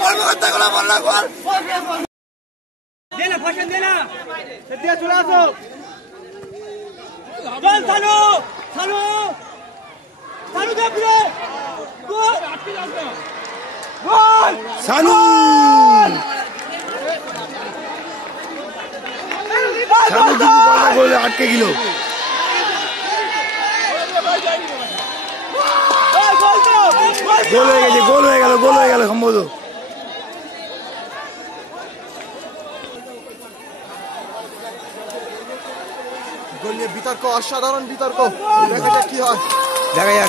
কর্মকর্তাগুলো বললা কর দে না ফাঁসেন দে না দিয়ে চলে আসো চল চালু চালু চালু দে প্লে গোল আটকে যাও গোল সানু সানু কিন্তু বলটা গোলে আটকে গেল গোল হয়ে গেল সম্ভবত গোল নিয়ে বিতর্ক অসাধারণ বিতর্ক দেখা যাক কি হয় দেখা যাক